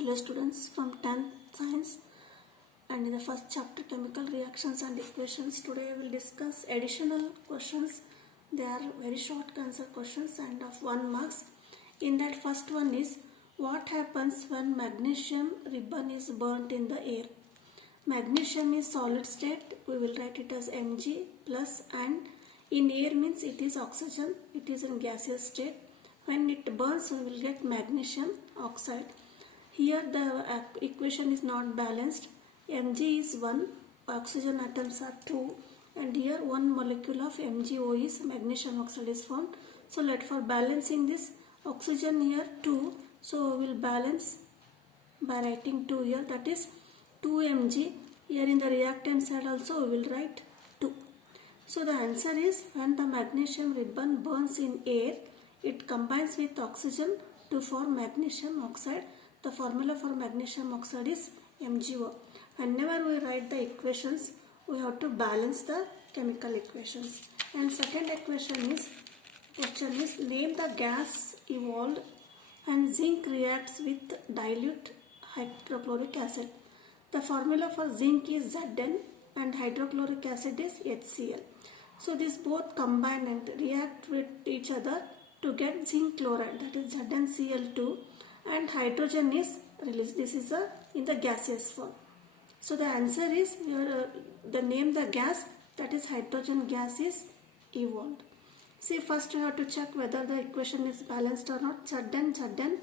Hello students from 10th science, and in the first chapter chemical reactions and equations today we will discuss additional questions. They are very short answer questions and of 1 marks. In that first one is, what happens when magnesium ribbon is burnt in the air? Magnesium is solid state, we will write it as Mg plus, and in air means it is oxygen, it is in gaseous state. When it burns we will get magnesium oxide. Here the equation is not balanced. Mg is 1, oxygen atoms are 2, and here one molecule of MgO is magnesium oxide is formed. So for balancing this, oxygen here 2, so we will balance by writing 2 here, that is 2 Mg. Here in the reactant side also we will write 2. So the answer is, when the magnesium ribbon burns in air, it combines with oxygen to form magnesium oxide. The formula for magnesium oxide is MgO. Whenever we write the equations, we have to balance the chemical equations. And second question is, name the gas evolved when zinc reacts with dilute hydrochloric acid. The formula for zinc is Zn and hydrochloric acid is HCl. So these both combine and react with each other to get zinc chloride, that is ZnCl2, and hydrogen is released. This is in the gaseous form. So the answer is here, the name the gas, that is hydrogen gas, is evolved. See, first you have to check whether the equation is balanced or not. Zn,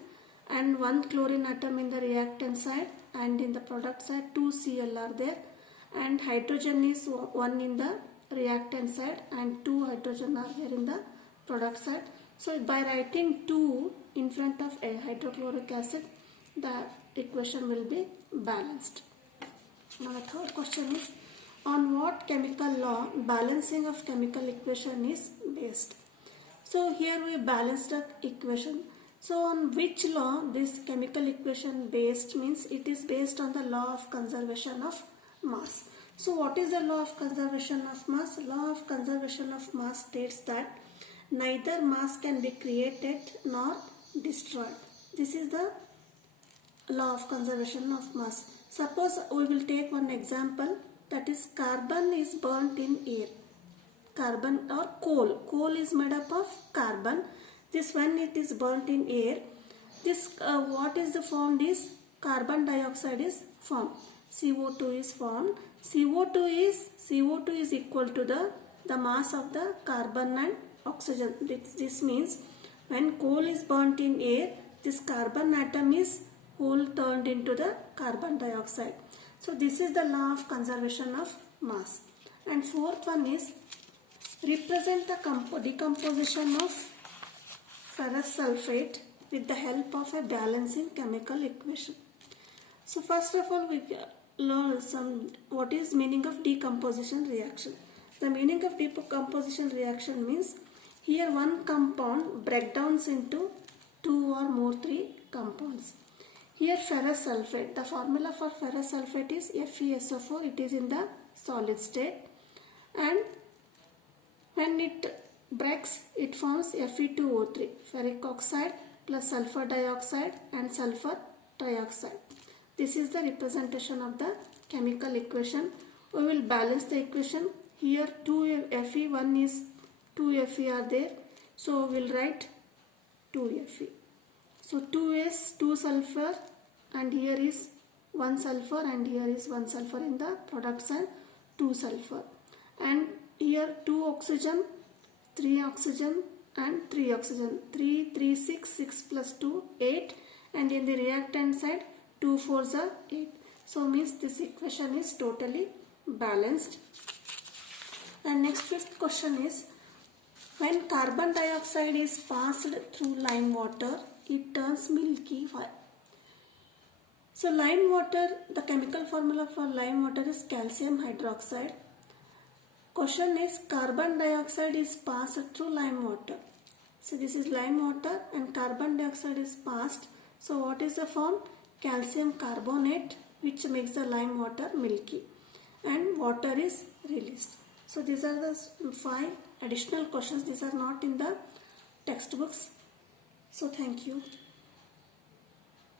and one chlorine atom in the reactant side, and in the product side 2 Cl are there, and hydrogen is 1 in the reactant side and 2 hydrogen are here in the product side. So by writing 2 in front of a hydrochloric acid, the equation will be balanced. Now the third question is, on what chemical law balancing of chemical equation is based? So here we balance the equation. So on which law this chemical equation based means it is based on the law of conservation of mass. So what is the law of conservation of mass? Law of conservation of mass states that neither mass can be created nor destroyed. This is the law of conservation of mass. Suppose we will take one example, that is carbon is burnt in air. Carbon or coal. Coal is made up of carbon. This, when it is burnt in air, this what is the formed is carbon dioxide is formed. CO2 is formed. CO2 is equal to the mass of the carbon and oxygen. This means when coal is burnt in air, this carbon atom is whole turned into the carbon dioxide. So this is the law of conservation of mass. And fourth one is, represent the decomposition of ferrous sulfate with the help of a balancing chemical equation. So first of all we learn what is meaning of decomposition reaction. The meaning of decomposition reaction means, here one compound breakdowns into 2 or more 3 compounds. Here ferrous sulfate, the formula for ferrous sulfate is FeSO4, it is in the solid state, and when it breaks it forms Fe2O3, ferric oxide plus sulfur dioxide and sulfur trioxide. This is the representation of the chemical equation. We will balance the equation. Here 2 Fe, 1 is 2 Fe are there, so we will write 2 Fe. So 2 is 2 sulfur, and here is 1 sulfur, and here is 1 sulfur in the product side, 2 sulfur, and here 2 oxygen, 3 oxygen and 3 oxygen, 3, 3, 6, 6 plus 2, 8, and in the reactant side 2 4s are 8. So means this equation is totally balanced. And next fifth question is, when carbon dioxide is passed through lime water, it turns milky. Why? So lime water, the chemical formula for lime water is calcium hydroxide. Question is, carbon dioxide is passed through lime water. So this is lime water and carbon dioxide is passed. So what is the form? Calcium carbonate, which makes the lime water milky, and water is released. So these are the 5 additional questions. These are not in the textbooks. So thank you.